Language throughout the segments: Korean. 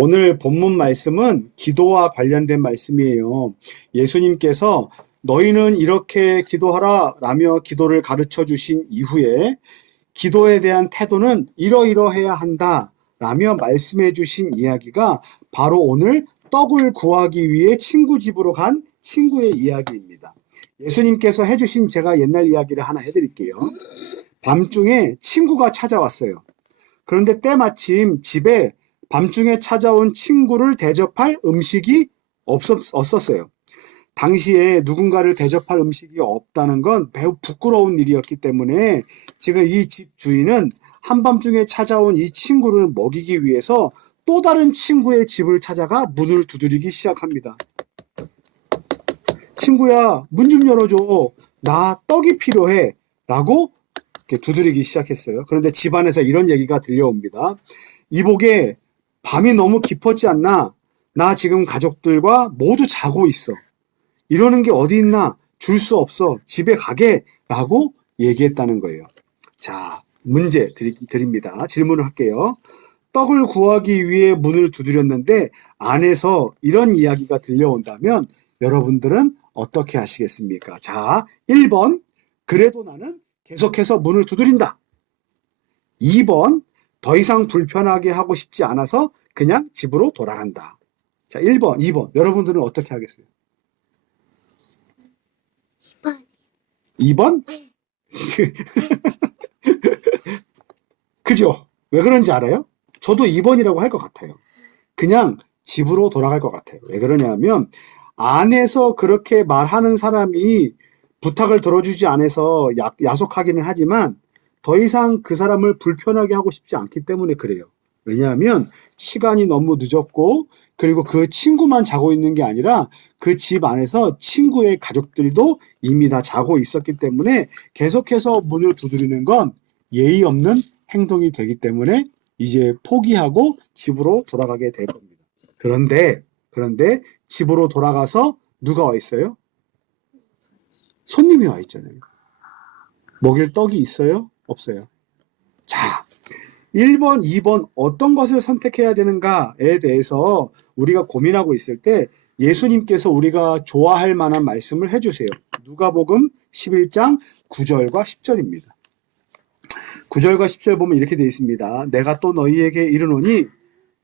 오늘 본문 말씀은 기도와 관련된 말씀이에요. 예수님께서 너희는 이렇게 기도하라 라며 기도를 가르쳐 주신 이후에 기도에 대한 태도는 이러이러해야 한다 라며 말씀해 주신 이야기가 바로 오늘 떡을 구하기 위해 친구 집으로 간 친구의 이야기입니다. 예수님께서 해주신 제가 옛날 이야기를 하나 해드릴게요. 밤중에 친구가 찾아왔어요. 그런데 때마침 집에 밤중에 찾아온 친구를 대접할 음식이 없었어요. 당시에 누군가를 대접할 음식이 없다는 건 매우 부끄러운 일이었기 때문에 지금 이 집 주인은 한밤중에 찾아온 이 친구를 먹이기 위해서 또 다른 친구의 집을 찾아가 문을 두드리기 시작합니다. 친구야, 문 좀 열어줘. 나 떡이 필요해. 라고 이렇게 두드리기 시작했어요. 그런데 집안에서 이런 얘기가 들려옵니다. 이복에 밤이 너무 깊었지 않나? 나 지금 가족들과 모두 자고 있어. 이러는 게 어디 있나? 줄 수 없어. 집에 가게. 라고 얘기했다는 거예요. 자, 문제 드립니다. 질문을 할게요. 떡을 구하기 위해 문을 두드렸는데 안에서 이런 이야기가 들려온다면 여러분들은 어떻게 하시겠습니까? 자, 1번. 그래도 나는 계속해서 문을 두드린다. 2번. 더 이상 불편하게 하고 싶지 않아서 그냥 집으로 돌아간다. 자, 1번, 2번. 여러분들은 어떻게 하겠어요? 2번? 그죠? 왜 그런지 알아요? 저도 2번이라고 할 것 같아요. 그냥 집으로 돌아갈 것 같아요. 왜 그러냐면 안에서 그렇게 말하는 사람이 부탁을 들어주지 않아서 야속하기는 하지만 더 이상 그 사람을 불편하게 하고 싶지 않기 때문에 그래요. 왜냐하면 시간이 너무 늦었고 그리고 그 친구만 자고 있는 게 아니라 그 집 안에서 친구의 가족들도 이미 다 자고 있었기 때문에 계속해서 문을 두드리는 건 예의 없는 행동이 되기 때문에 이제 포기하고 집으로 돌아가게 될 겁니다. 그런데 집으로 돌아가서 누가 와 있어요? 손님이 와 있잖아요. 먹일 떡이 있어요? 없어요? 자, 1번, 2번 어떤 것을 선택해야 되는가에 대해서 우리가 고민하고 있을 때 예수님께서 우리가 좋아할 만한 말씀을 해주세요. 누가복음 11장 9절과 10절입니다. 9절과 10절 보면 이렇게 되어 있습니다. 내가 또 너희에게 이르노니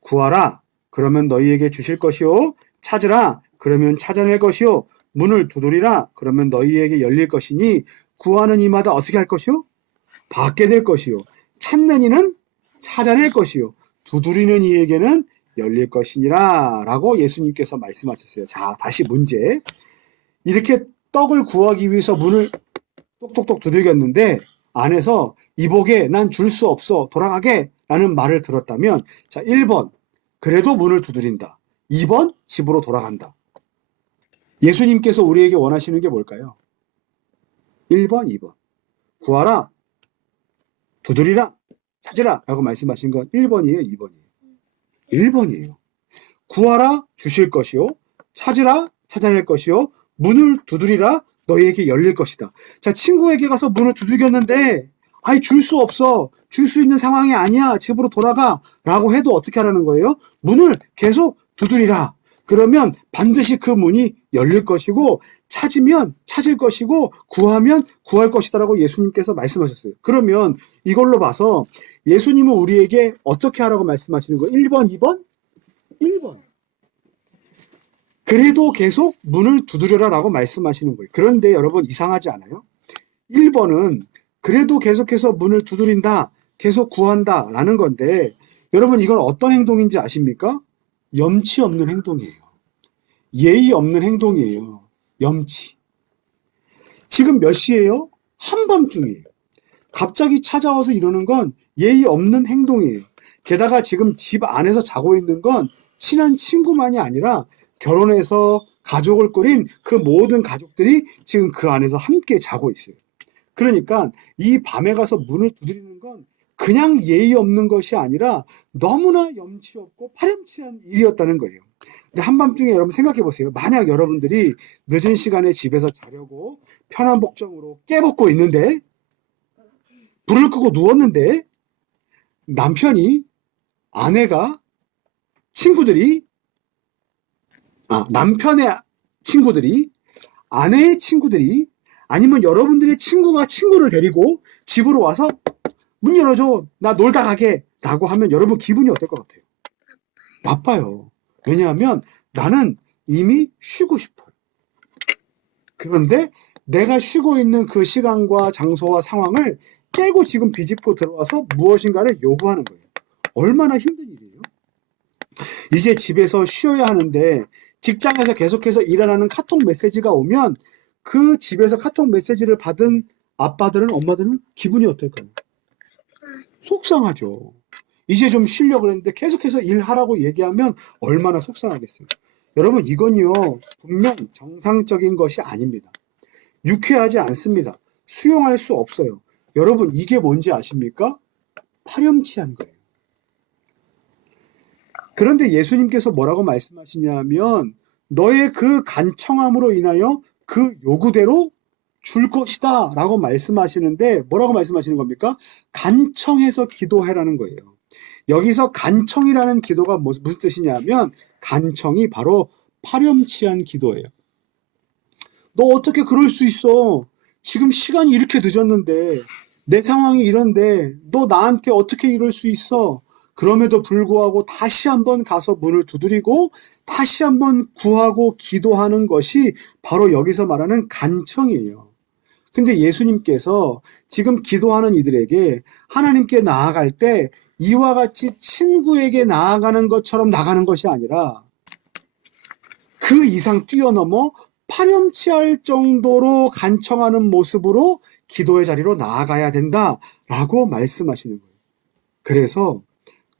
구하라 그러면 너희에게 주실 것이요 찾으라 그러면 찾아낼 것이요 문을 두드리라 그러면 너희에게 열릴 것이니 구하는 이마다 어떻게 할 것이요 받게 될 것이요 찾는 이는 찾아낼 것이요 두드리는 이에게는 열릴 것이니라 라고 예수님께서 말씀하셨어요. 자, 다시 문제. 이렇게 떡을 구하기 위해서 문을 똑똑똑 두들겼는데 안에서 이복에 난 줄 수 없어 돌아가게 라는 말을 들었다면 자, 1번 그래도 문을 두드린다. 2번 집으로 돌아간다. 예수님께서 우리에게 원하시는 게 뭘까요? 1번, 2번. 구하라, 두드리라, 찾으라 라고 말씀하신 건 1번이에요, 2번이에요? 1번이에요. 구하라, 주실 것이요. 찾으라, 찾아낼 것이요. 문을 두드리라, 너희에게 열릴 것이다. 자, 친구에게 가서 문을 두들겼는데 아이 줄 수 없어. 줄 수 있는 상황이 아니야. 집으로 돌아가. 라고 해도 어떻게 하라는 거예요? 문을 계속 두드리라. 그러면 반드시 그 문이 열릴 것이고 찾으면 찾을 것이고 구하면 구할 것이다 라고 예수님께서 말씀하셨어요. 그러면 이걸로 봐서 예수님은 우리에게 어떻게 하라고 말씀하시는 거예요? 1번, 2번? 1번. 그래도 계속 문을 두드려라 라고 말씀하시는 거예요. 그런데 여러분 이상하지 않아요? 1번은 그래도 계속해서 문을 두드린다, 계속 구한다 라는 건데 여러분 이건 어떤 행동인지 아십니까? 염치 없는 행동이에요. 예의 없는 행동이에요. 염치. 지금 몇 시예요? 한밤중이에요. 갑자기 찾아와서 이러는 건 예의 없는 행동이에요. 게다가 지금 집 안에서 자고 있는 건 친한 친구만이 아니라 결혼해서 가족을 꾸린 그 모든 가족들이 지금 그 안에서 함께 자고 있어요. 그러니까 이 밤에 가서 문을 두드리는 건 그냥 예의 없는 것이 아니라 너무나 염치 없고 파렴치한 일이었다는 거예요. 근데 한밤중에 여러분 생각해 보세요. 만약 여러분들이 늦은 시간에 집에서 자려고 편한 복장으로 깨벗고 있는데 불을 끄고 누웠는데 남편이 아내가 친구들이, 남편의 친구들이, 아내의 친구들이, 아니면 여러분들의 친구가 친구를 데리고 집으로 와서 문 열어줘, 나 놀다 가게 라고 하면 여러분 기분이 어떨 것 같아요? 나빠요. 왜냐하면 나는 이미 쉬고 싶어요. 그런데 내가 쉬고 있는 그 시간과 장소와 상황을 깨고 지금 비집고 들어와서 무엇인가를 요구하는 거예요. 얼마나 힘든 일이에요? 이제 집에서 쉬어야 하는데 직장에서 계속해서 일어나는 카톡 메시지가 오면 그 집에서 카톡 메시지를 받은 아빠들은, 엄마들은 기분이 어떨까요? 속상하죠. 이제 좀 쉬려고 했는데 계속해서 일하라고 얘기하면 얼마나 속상하겠어요. 여러분, 이건요, 분명 정상적인 것이 아닙니다. 유쾌하지 않습니다. 수용할 수 없어요. 여러분, 이게 뭔지 아십니까? 파렴치한 거예요. 그런데 예수님께서 뭐라고 말씀하시냐면 너의 그 간청함으로 인하여 그 요구대로 줄 것이다 라고 말씀하시는데, 뭐라고 말씀하시는 겁니까? 간청해서 기도해라는 거예요. 여기서 간청이라는 기도가 무슨 뜻이냐면, 간청이 바로 파렴치한 기도예요. 너 어떻게 그럴 수 있어? 지금 시간이 이렇게 늦었는데, 내 상황이 이런데 너 나한테 어떻게 이럴 수 있어? 그럼에도 불구하고 다시 한번 가서 문을 두드리고 다시 한번 구하고 기도하는 것이 바로 여기서 말하는 간청이에요. 근데 예수님께서 지금 기도하는 이들에게 하나님께 나아갈 때 이와 같이 친구에게 나아가는 것처럼 나가는 것이 아니라 그 이상 뛰어넘어 파렴치할 정도로 간청하는 모습으로 기도의 자리로 나아가야 된다라고 말씀하시는 거예요. 그래서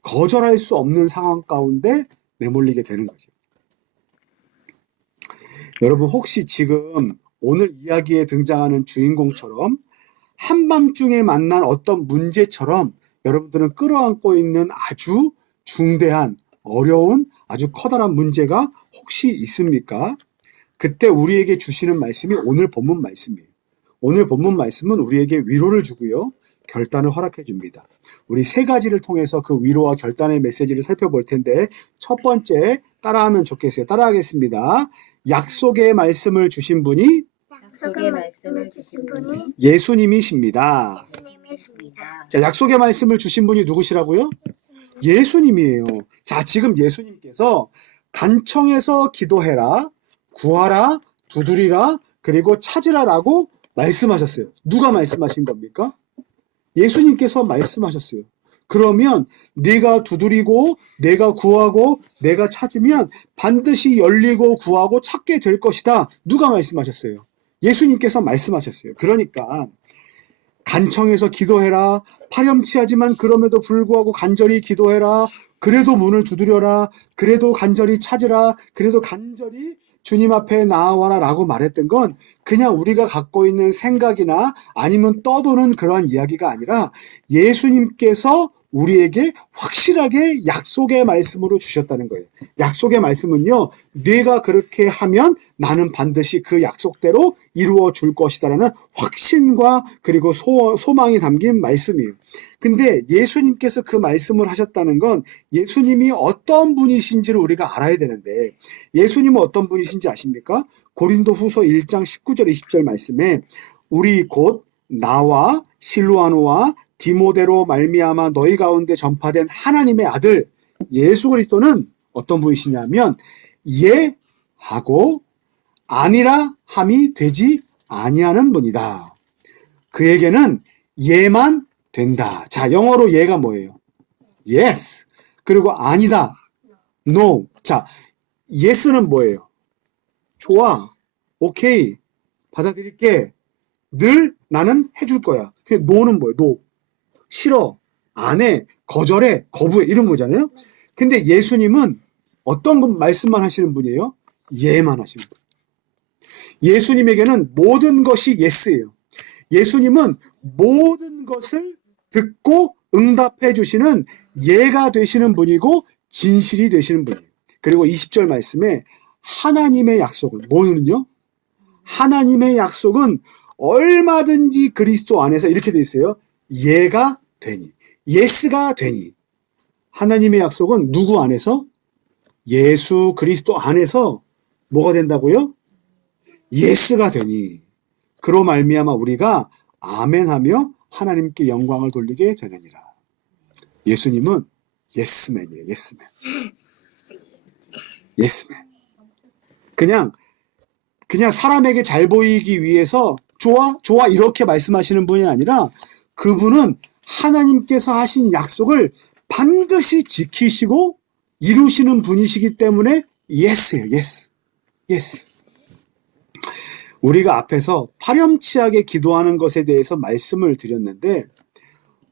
거절할 수 없는 상황 가운데 내몰리게 되는 거죠. 여러분, 혹시 지금 오늘 이야기에 등장하는 주인공처럼 한밤중에 만난 어떤 문제처럼 여러분들은 끌어안고 있는 아주 중대한, 어려운, 아주 커다란 문제가 혹시 있습니까? 그때 우리에게 주시는 말씀이 오늘 본문 말씀이에요. 오늘 본문 말씀은 우리에게 위로를 주고요, 결단을 허락해 줍니다. 우리 세 가지를 통해서 그 위로와 결단의 메시지를 살펴볼 텐데, 첫 번째 따라하면 좋겠어요. 따라하겠습니다. 약속의 말씀을 주신 분이 예수님이십니다. 자, 약속의 말씀을 주신 분이 누구시라고요? 예수님이에요. 자, 지금 예수님께서 간청해서 기도해라, 구하라, 두드리라, 그리고 찾으라라고 말씀하셨어요. 누가 말씀하신 겁니까? 예수님께서 말씀하셨어요. 그러면 내가 두드리고 내가 구하고 내가 찾으면 반드시 열리고 구하고 찾게 될 것이다. 누가 말씀하셨어요? 예수님께서 말씀하셨어요. 그러니까 간청해서 기도해라, 파렴치하지만 그럼에도 불구하고 간절히 기도해라, 그래도 문을 두드려라, 그래도 간절히 찾으라, 그래도 간절히 주님 앞에 나아와라 라고 말했던 건 그냥 우리가 갖고 있는 생각이나 아니면 떠도는 그러한 이야기가 아니라 예수님께서 우리에게 확실하게 약속의 말씀으로 주셨다는 거예요. 약속의 말씀은요, 네가 그렇게 하면 나는 반드시 그 약속대로 이루어 줄 것이다라는 확신과 그리고 소망이 담긴 말씀이에요. 근데 예수님께서 그 말씀을 하셨다는 건 예수님이 어떤 분이신지를 우리가 알아야 되는데, 예수님은 어떤 분이신지 아십니까? 고린도후서 1장 19절 20절 말씀에 우리 곧 나와 실루아노와 디모데로 말미암아 너희 가운데 전파된 하나님의 아들 예수 그리스도는 어떤 분이시냐면 예하고 아니라 함이 되지 아니하는 분이다. 그에게는 예만 된다. 자, 영어로 예가 뭐예요? Yes. 그리고 아니다. No. 자, Yes는 뭐예요? 좋아. 오케이. 받아들일게. 늘 나는 해줄 거야. no는 뭐예요? No. 싫어, 안 해, 거절해, 거부해 이런 거잖아요. 근데 예수님은 어떤 말씀만 하시는 분이에요? 예만 하시는 분. 예수님에게는 모든 것이 예스예요. 예수님은 모든 것을 듣고 응답해 주시는 예가 되시는 분이고 진실이 되시는 분이에요. 그리고 20절 말씀에 하나님의 약속은 뭐는요? 하나님의 약속은 얼마든지 그리스도 안에서 이렇게 돼 있어요. 예가 되니, 예스가 되니. 하나님의 약속은 누구 안에서? 예수 그리스도 안에서 뭐가 된다고요? 예스가 되니 그로 말미암아 우리가 아멘하며 하나님께 영광을 돌리게 되느니라. 예수님은 예스맨이에요. 예스맨. 예스맨. 그냥 사람에게 잘 보이기 위해서 좋아 이렇게 말씀하시는 분이 아니라 그분은 하나님께서 하신 약속을 반드시 지키시고 이루시는 분이시기 때문에 예스예요. 예스. 예스. 우리가 앞에서 파렴치하게 기도하는 것에 대해서 말씀을 드렸는데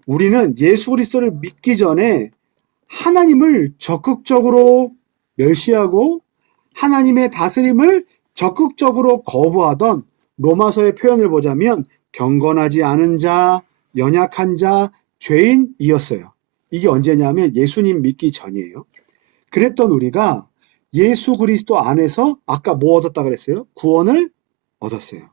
우리는 예수 그리스도를 믿기 전에 하나님을 적극적으로 멸시하고 하나님의 다스림을 적극적으로 거부하던 로마서의 표현을 보자면 경건하지 않은 자, 연약한 자, 죄인이었어요. 이게 언제냐면 예수님 믿기 전이에요. 그랬던 우리가 예수 그리스도 안에서 아까 뭐 얻었다 그랬어요? 구원을 얻었어요.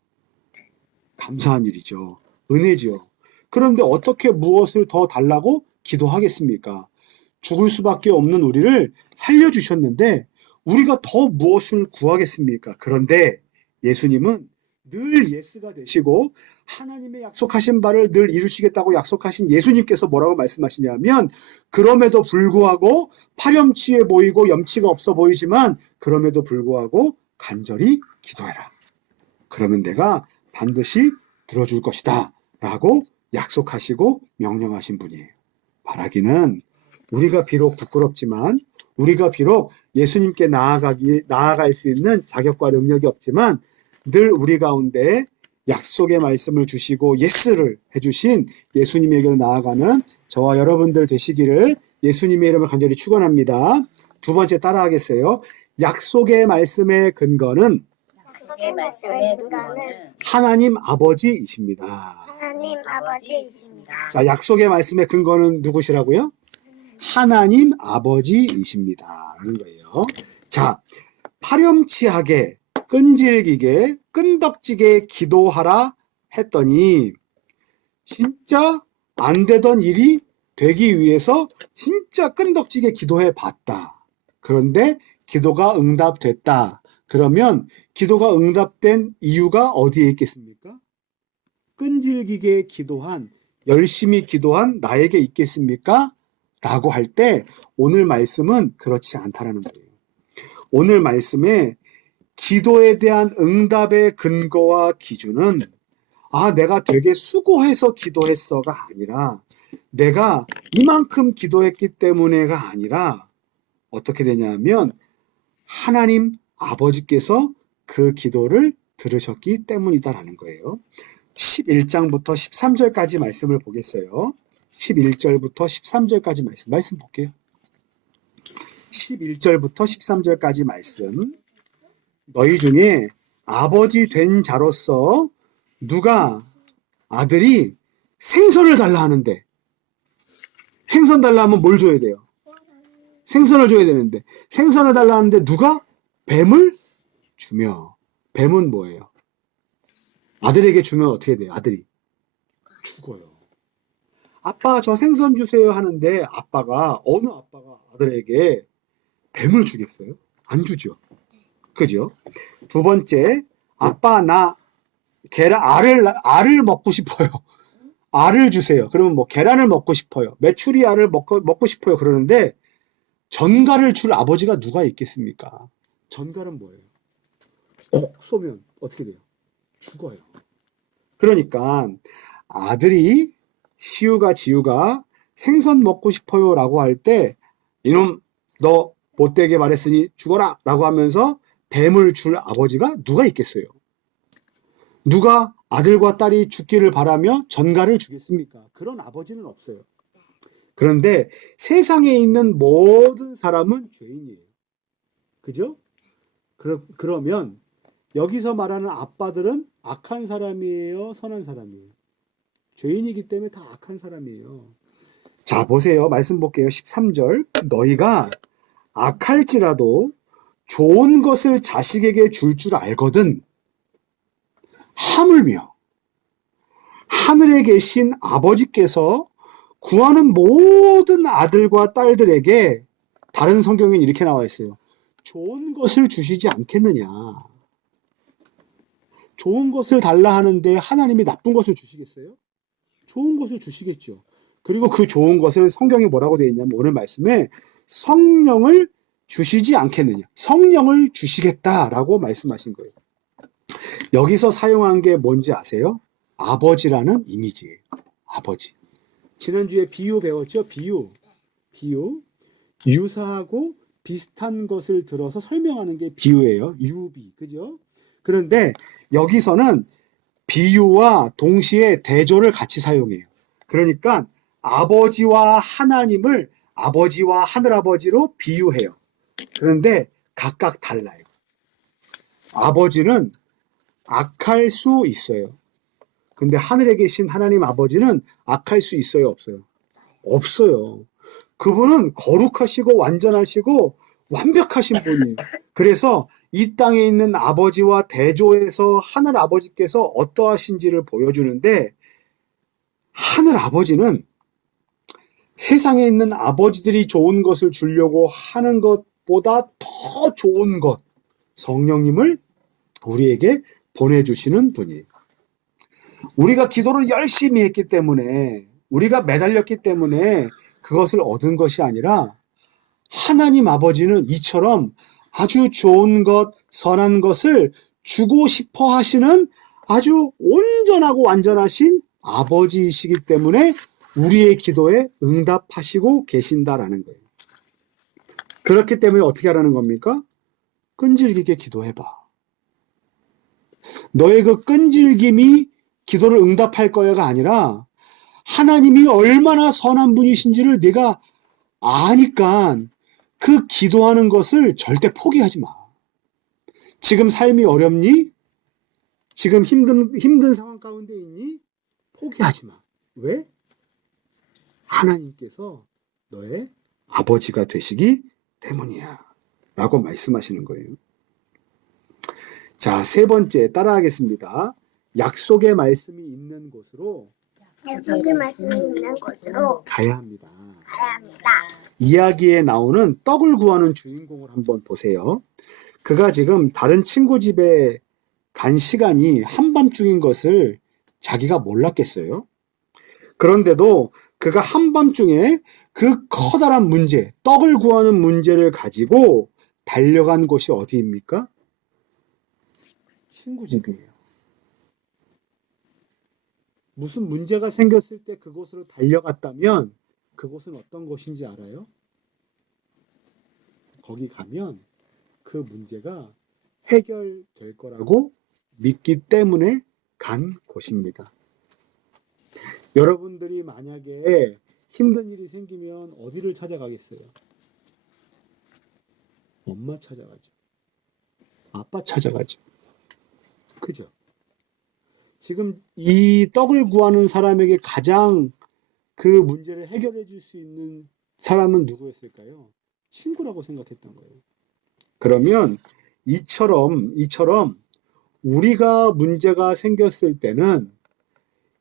감사한 일이죠. 은혜죠. 그런데 어떻게 무엇을 더 달라고 기도하겠습니까? 죽을 수밖에 없는 우리를 살려주셨는데 우리가 더 무엇을 구하겠습니까? 그런데 예수님은 늘 예스가 되시고 하나님의 약속하신 바를 늘 이루시겠다고 약속하신 예수님께서 뭐라고 말씀하시냐면 그럼에도 불구하고 파렴치해 보이고 염치가 없어 보이지만 그럼에도 불구하고 간절히 기도해라. 그러면 내가 반드시 들어줄 것이다 라고 약속하시고 명령하신 분이에요. 바라기는 우리가 비록 부끄럽지만 우리가 비록 예수님께 나아갈 수 있는 자격과 능력이 없지만 늘 우리 가운데 약속의 말씀을 주시고 예스를 해주신 예수님에게로 나아가는 저와 여러분들 되시기를 예수님의 이름을 간절히 축원합니다. 두 번째 따라하겠어요. 약속의 말씀의 근거는 하나님 아버지이십니다. 하나님 아버지이십니다. 자, 약속의 말씀의 근거는 누구시라고요? 하나님 아버지이십니다. 라는 거예요. 자, 파렴치하게, 끈질기게, 끈덕지게 기도하라 했더니 진짜 안 되던 일이 되기 위해서 진짜 끈덕지게 기도해 봤다. 그런데 기도가 응답됐다. 그러면 기도가 응답된 이유가 어디에 있겠습니까? 끈질기게 기도한, 열심히 기도한 나에게 있겠습니까? 라고 할 때 오늘 말씀은 그렇지 않다라는 거예요. 오늘 말씀에 기도에 대한 응답의 근거와 기준은 내가 되게 수고해서 기도했어가 아니라 내가 이만큼 기도했기 때문에가 아니라 어떻게 되냐면 하나님 아버지께서 그 기도를 들으셨기 때문이다라는 거예요. 11장부터 13절까지 말씀을 보겠어요. 11절부터 13절까지 말씀 볼게요. 11절부터 13절까지 말씀. 너희 중에 아버지 된 자로서 누가 아들이 생선을 달라 하는데 생선 달라 하면 뭘 줘야 돼요? 생선을 줘야 되는데 생선을 달라 하는데 누가 뱀을 주며 뱀은 뭐예요? 아들에게 주면 어떻게 돼요? 아들이 죽어요. 아빠 저 생선 주세요 하는데 어느 아빠가 아들에게 뱀을 주겠어요? 안 주죠. 그죠? 두 번째, 아빠 나 계란 알을 먹고 싶어요. 알을 주세요. 그러면 뭐 계란을 먹고 싶어요. 메추리 알을 먹고 싶어요. 그러는데 전갈을 줄 아버지가 누가 있겠습니까? 전갈은 뭐예요? 꼭 쏘면 어떻게 돼요? 죽어요. 그러니까 아들이 지우가 생선 먹고 싶어요 라고 할 때 이놈 너 못되게 말했으니 죽어라 라고 하면서 뱀을 줄 아버지가 누가 있겠어요? 누가 아들과 딸이 죽기를 바라며 전갈을 주겠습니까? 그런 아버지는 없어요. 그런데 세상에 있는 모든 사람은 죄인이에요. 그죠? 그러면 여기서 말하는 아빠들은 악한 사람이에요? 선한 사람이에요? 죄인이기 때문에 다 악한 사람이에요. 자, 보세요. 말씀 볼게요. 13절. 너희가 악할지라도 좋은 것을 자식에게 줄 줄 알거든 하물며 하늘에 계신 아버지께서 구하는 모든 아들과 딸들에게 다른 성경에는 이렇게 나와 있어요. 좋은 것을 주시지 않겠느냐. 좋은 것을 달라 하는데 하나님이 나쁜 것을 주시겠어요? 좋은 것을 주시겠죠. 그리고 그 좋은 것을 성경에 뭐라고 되어 있냐면 오늘 말씀에 성령을 주시지 않겠느냐. 성령을 주시겠다라고 말씀하신 거예요. 여기서 사용한 게 뭔지 아세요? 아버지라는 이미지예요. 아버지. 지난주에 비유 배웠죠? 비유. 유사하고 비슷한 것을 들어서 설명하는 게 비유예요. 유비. 그죠? 그런데 여기서는 비유와 동시에 대조를 같이 사용해요. 그러니까 아버지와 하나님을 아버지와 하늘아버지로 비유해요. 그런데 각각 달라요. 아버지는 악할 수 있어요. 근데 하늘에 계신 하나님 아버지는 악할 수 있어요, 없어요? 없어요. 그분은 거룩하시고 완전하시고 완벽하신 분이에요. 그래서 이 땅에 있는 아버지와 대조해서 하늘 아버지께서 어떠하신지를 보여주는데, 하늘 아버지는 세상에 있는 아버지들이 좋은 것을 주려고 하는 것보다 더 좋은 것, 성령님을 우리에게 보내주시는 분이에요. 우리가 기도를 열심히 했기 때문에, 우리가 매달렸기 때문에 그것을 얻은 것이 아니라 하나님 아버지는 이처럼 아주 좋은 것, 선한 것을 주고 싶어 하시는 아주 온전하고 완전하신 아버지이시기 때문에 우리의 기도에 응답하시고 계신다라는 거예요. 그렇기 때문에 어떻게 하라는 겁니까? 끈질기게 기도해봐. 너의 그 끈질김이 기도를 응답할 거야가 아니라 하나님이 얼마나 선한 분이신지를 내가 아니까 그 기도하는 것을 절대 포기하지 마. 지금 삶이 어렵니? 지금 힘든 상황 가운데 있니? 포기하지 마. 왜? 하나님께서 너의 아버지가 되시기 때문이야. 라고 말씀하시는 거예요. 자, 세 번째 따라하겠습니다. 약속의 말씀이 있는 곳으로 약속의 말씀이 있는 곳으로 가야 합니다. 가야 합니다. 이야기에 나오는 떡을 구하는 주인공을 한번 보세요. 그가 지금 다른 친구 집에 간 시간이 한밤중인 것을 자기가 몰랐겠어요. 그런데도 그가 한밤중에 그 커다란 문제, 떡을 구하는 문제를 가지고 달려간 곳이 어디입니까? 친구 집이에요. 무슨 문제가 생겼을 때 그곳으로 달려갔다면 그곳은 어떤 곳인지 알아요? 거기 가면 그 문제가 해결될 거라고 믿기 때문에 간 곳입니다. 여러분들이 만약에 힘든 일이 생기면 어디를 찾아가겠어요? 엄마 찾아가죠. 아빠 찾아가죠. 그죠? 지금 이 떡을 구하는 사람에게 가장 그 문제를 해결해 줄 수 있는 사람은 누구였을까요? 친구라고 생각했던 거예요. 그러면 이처럼 우리가 문제가 생겼을 때는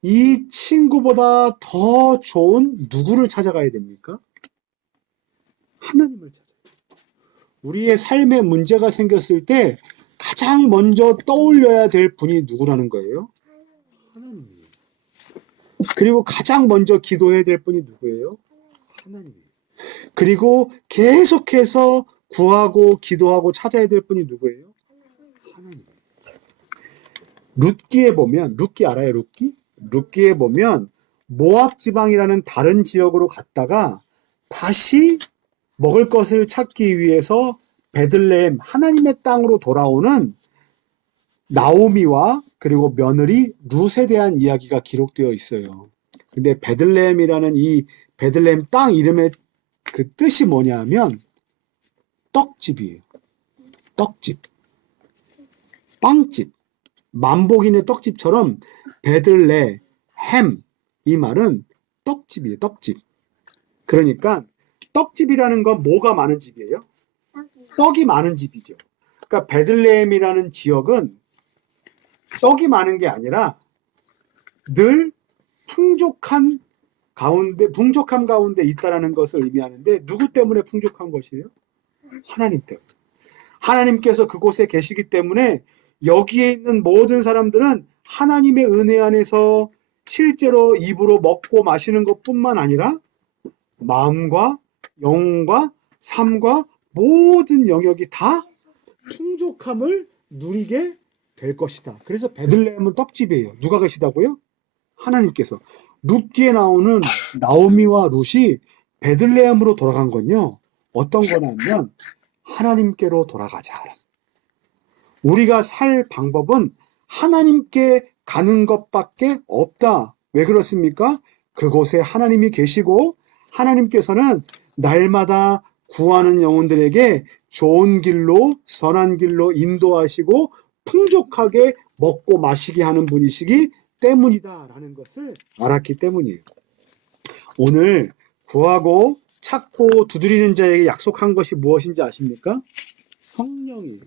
이 친구보다 더 좋은 누구를 찾아가야 됩니까? 하나님을 찾아요. 우리의 삶에 문제가 생겼을 때 가장 먼저 떠올려야 될 분이 누구라는 거예요? 하나님이에요. 그리고 가장 먼저 기도해야 될 분이 누구예요? 하나님이에요. 그리고 계속해서 구하고 기도하고 찾아야 될 분이 누구예요? 하나님. 룻기에 보면, 룻기 알아요? 룻기? 룻기에 보면 모압 지방이라는 다른 지역으로 갔다가 다시 먹을 것을 찾기 위해서 베들레헴 하나님의 땅으로 돌아오는 나오미와 그리고 며느리 룻에 대한 이야기가 기록되어 있어요. 근데 베들레헴이라는 이 베들레헴 땅 이름의 그 뜻이 뭐냐면 떡집이에요. 떡집. 빵집. 만복인의 떡집처럼 베들레헴 이 말은 떡집이에요. 떡집. 그러니까 떡집이라는 건 뭐가 많은 집이에요? 떡이 많은 집이죠. 그러니까 베들레헴이라는 지역은 떡이 많은 게 아니라 늘 풍족함 가운데 있다라는 것을 의미하는데 누구 때문에 풍족한 것이에요? 하나님 때문에. 하나님께서 그곳에 계시기 때문에 여기에 있는 모든 사람들은 하나님의 은혜 안에서 실제로 입으로 먹고 마시는 것뿐만 아니라 마음과 영과 삶과 모든 영역이 다 풍족함을 누리게 될 것이다. 그래서 베들레헴은 떡집이에요. 누가 계시다고요? 하나님께서. 룻기에 나오는 나오미와 룻이 베들레헴으로 돌아간 건요. 어떤 거냐면 하나님께로 돌아가자. 우리가 살 방법은 하나님께 가는 것밖에 없다. 왜 그렇습니까? 그곳에 하나님이 계시고 하나님께서는 날마다 구하는 영혼들에게 좋은 길로 선한 길로 인도하시고 풍족하게 먹고 마시게 하는 분이시기 때문이다라는 것을 알았기 때문이에요. 오늘 구하고 찾고 두드리는 자에게 약속한 것이 무엇인지 아십니까? 성령이에요.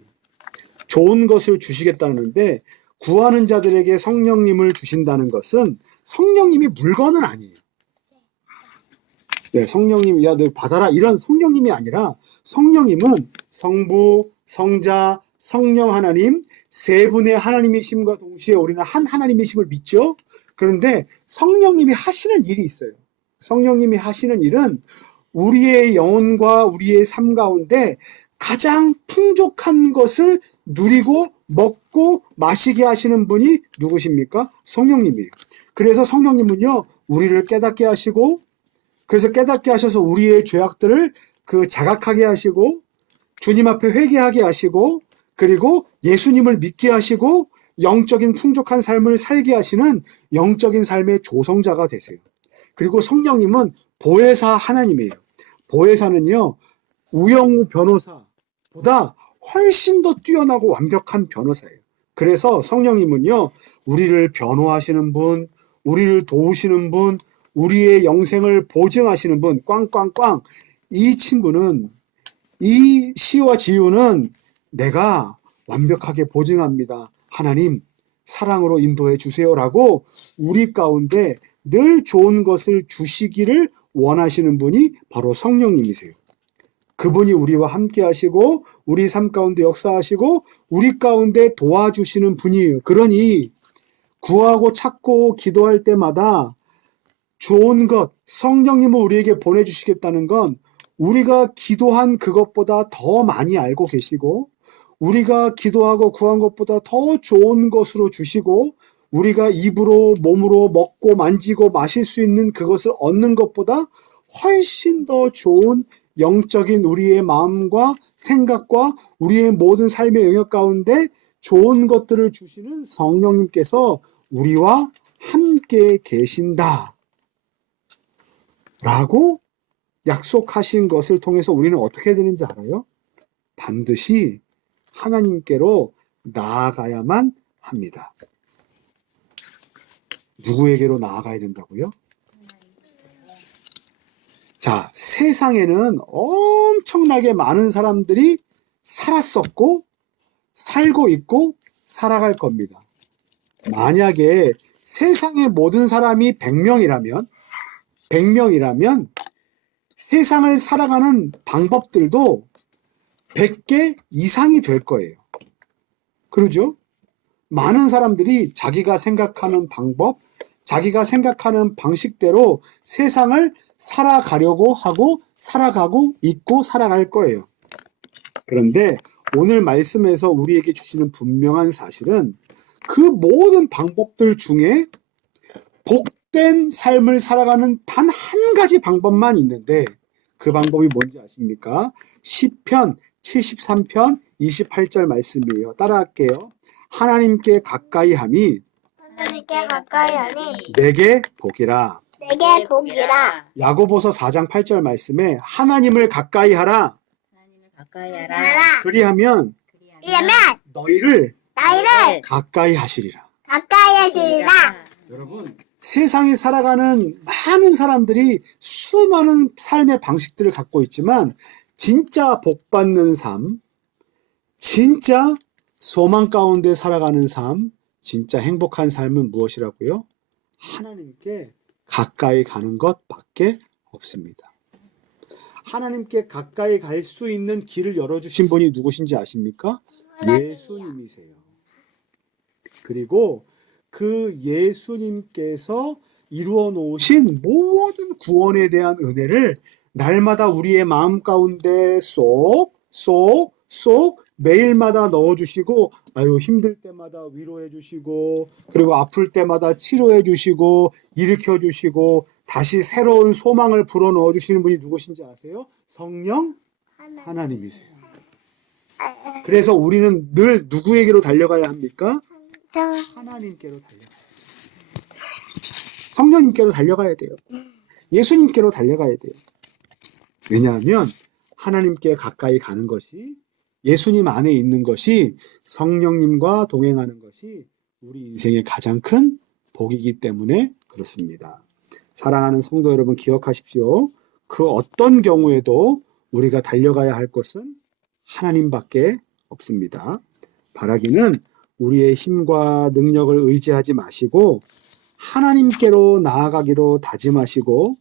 좋은 것을 주시겠다는데 구하는 자들에게 성령님을 주신다는 것은 성령님이 물건은 아니에요. 네, 성령님, 야, 너 받아라. 이런 성령님이 아니라 성령님은 성부, 성자, 성령 하나님, 세 분의 하나님이심과 동시에 우리는 한 하나님이심을 믿죠? 그런데 성령님이 하시는 일이 있어요. 성령님이 하시는 일은 우리의 영혼과 우리의 삶 가운데 가장 풍족한 것을 누리고 먹고 마시게 하시는 분이 누구십니까? 성령님이에요. 그래서 성령님은요, 우리를 깨닫게 하시고 그래서 깨닫게 하셔서 우리의 죄악들을 자각하게 하시고 주님 앞에 회개하게 하시고 그리고 예수님을 믿게 하시고 영적인 풍족한 삶을 살게 하시는 영적인 삶의 조성자가 되세요. 그리고 성령님은 보혜사 하나님이에요. 보혜사는요, 우영우 변호사보다 훨씬 더 뛰어나고 완벽한 변호사예요. 그래서 성령님은요, 우리를 변호하시는 분, 우리를 도우시는 분, 우리의 영생을 보증하시는 분, 꽝꽝꽝. 이 친구는, 이 시와 지유는 내가 완벽하게 보증합니다. 하나님, 사랑으로 인도해 주세요라고 우리 가운데 늘 좋은 것을 주시기를 원하시는 분이 바로 성령님이세요. 그분이 우리와 함께 하시고 우리 삶 가운데 역사하시고 우리 가운데 도와주시는 분이에요. 그러니 구하고 찾고 기도할 때마다 좋은 것, 성령님을 우리에게 보내주시겠다는 건 우리가 기도한 그것보다 더 많이 알고 계시고 우리가 기도하고 구한 것보다 더 좋은 것으로 주시고 우리가 입으로 몸으로 먹고 만지고 마실 수 있는 그것을 얻는 것보다 훨씬 더 좋은 영적인 우리의 마음과 생각과 우리의 모든 삶의 영역 가운데 좋은 것들을 주시는 성령님께서 우리와 함께 계신다 라고 약속하신 것을 통해서 우리는 어떻게 되는지 알아요? 반드시 하나님께로 나아가야만 합니다. 누구에게로 나아가야 된다고요? 자, 세상에는 엄청나게 많은 사람들이 살았었고 살고 있고 살아갈 겁니다. 만약에 세상의 모든 사람이 100명이라면 세상을 살아가는 방법들도 100개 이상이 될 거예요. 그러죠? 많은 사람들이 자기가 생각하는 방법, 자기가 생각하는 방식대로 세상을 살아가려고 하고 살아가고 있고 살아갈 거예요. 그런데 오늘 말씀에서 우리에게 주시는 분명한 사실은 그 모든 방법들 중에 복된 삶을 살아가는 단 한 가지 방법만 있는데 그 방법이 뭔지 아십니까? 시편 73편 28절 말씀이에요. 따라할게요. 하나님께 가까이 함이 하나님께 가까이 하니 내게 복이라. 내게 복이라. 야고보서 4장 8절 말씀에 하나님을 가까이 하라. 하나님을 가까이 하라. 하라. 그리하면 그러면 너희를 나이를 가까이 하시리라. 가까이 하시리라. 여러분, 세상에 살아가는 많은 사람들이 수많은 삶의 방식들을 갖고 있지만 진짜 복받는 삶, 진짜 소망 가운데 살아가는 삶, 진짜 행복한 삶은 무엇이라고요? 하나님께 가까이 가는 것밖에 없습니다. 하나님께 가까이 갈 수 있는 길을 열어주신 분이 누구신지 아십니까? 예수님이세요. 그리고 그 예수님께서 이루어 놓으신 모든 구원에 대한 은혜를 날마다 우리의 마음 가운데 쏙 매일마다 넣어주시고, 아유, 힘들 때마다 위로해 주시고, 그리고 아플 때마다 치료해 주시고, 일으켜 주시고, 다시 새로운 소망을 불어 넣어 주시는 분이 누구신지 아세요? 성령 하나님이세요. 그래서 우리는 늘 누구에게로 달려가야 합니까? 하나님께로 달려가야 돼요. 성령님께로 달려가야 돼요. 예수님께로 달려가야 돼요. 왜냐하면 하나님께 가까이 가는 것이, 예수님 안에 있는 것이, 성령님과 동행하는 것이 우리 인생의 가장 큰 복이기 때문에 그렇습니다. 사랑하는 성도 여러분, 기억하십시오. 그 어떤 경우에도 우리가 달려가야 할 것은 하나님밖에 없습니다. 바라기는 우리의 힘과 능력을 의지하지 마시고 하나님께로 나아가기로 다짐하시고,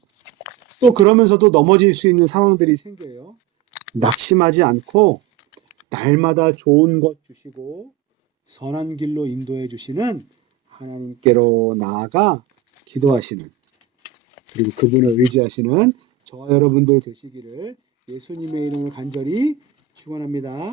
또 그러면서도 넘어질 수 있는 상황들이 생겨요. 낙심하지 않고 날마다 좋은 것 주시고 선한 길로 인도해 주시는 하나님께로 나아가 기도하시는, 그리고 그분을 의지하시는 저와 여러분들 되시기를 예수님의 이름을 간절히 축원합니다.